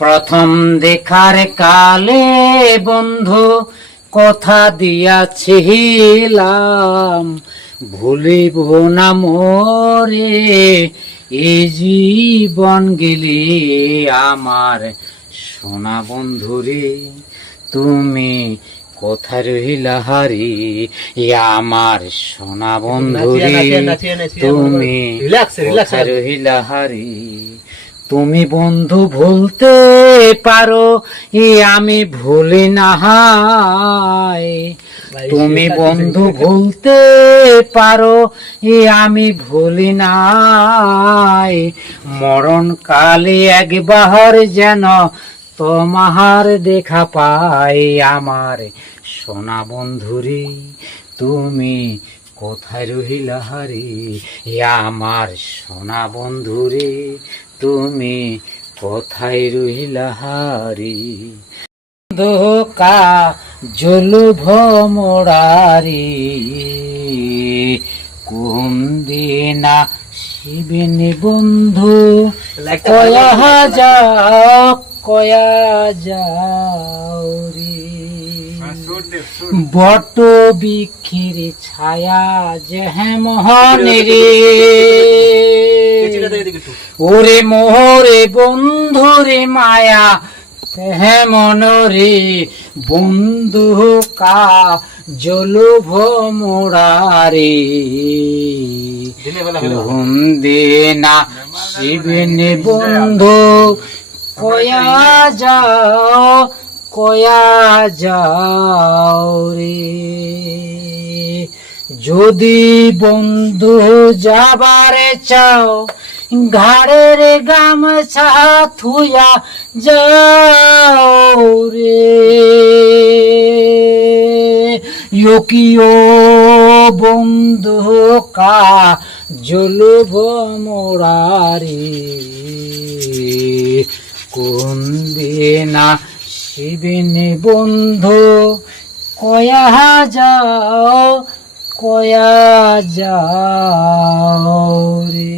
প্রথম দেখার কালে বন্ধু কথা দিয়াছিলাম, ভুলিব না মোরে এই জীবন গেলে আমার সোনা বন্ধুরে। তুমি কোথায় রহিলা হারি আমার সোনা বন্ধুরে, তুমি কোথায় রহিলা হারি। তুমি বন্ধু ভুলতে পারো আমি ভুলি না, তুমি বন্ধু ভুলতে পারো আমি ভুলি নাই। মরণ কালে একবার যেন তোমার দেখা পাই আমার সোনা বন্ধুরে। তুমি কোথায় রহিলা হারি আমার সোনা বন্ধুরে, তুমি কোথায় রহিলা হারি। ধোকা জলু ভমরারি কোন দিনা শিবিনী বন্ধু, কয়া যাও কয়া যাও রে। বট বৃক্ষের ছায়া যেমন রে, ওরে মোহরে বন্ধুরে মায়া হেমন রে। বন্ধু কা জলু ভমরারে কোন দিনা শিবিনী বন্ধু, কয়া যাও কয়া যাও রে। যদি বন্ধু যাবারে চাও ঘাড়ের গামছা থুয়া যাও রে। ইয়কিও বন্ধু কা জলু ভমরারে কোন দিনা শিবিনী বন্ধু, কয়া যাও কয়া যাও রে।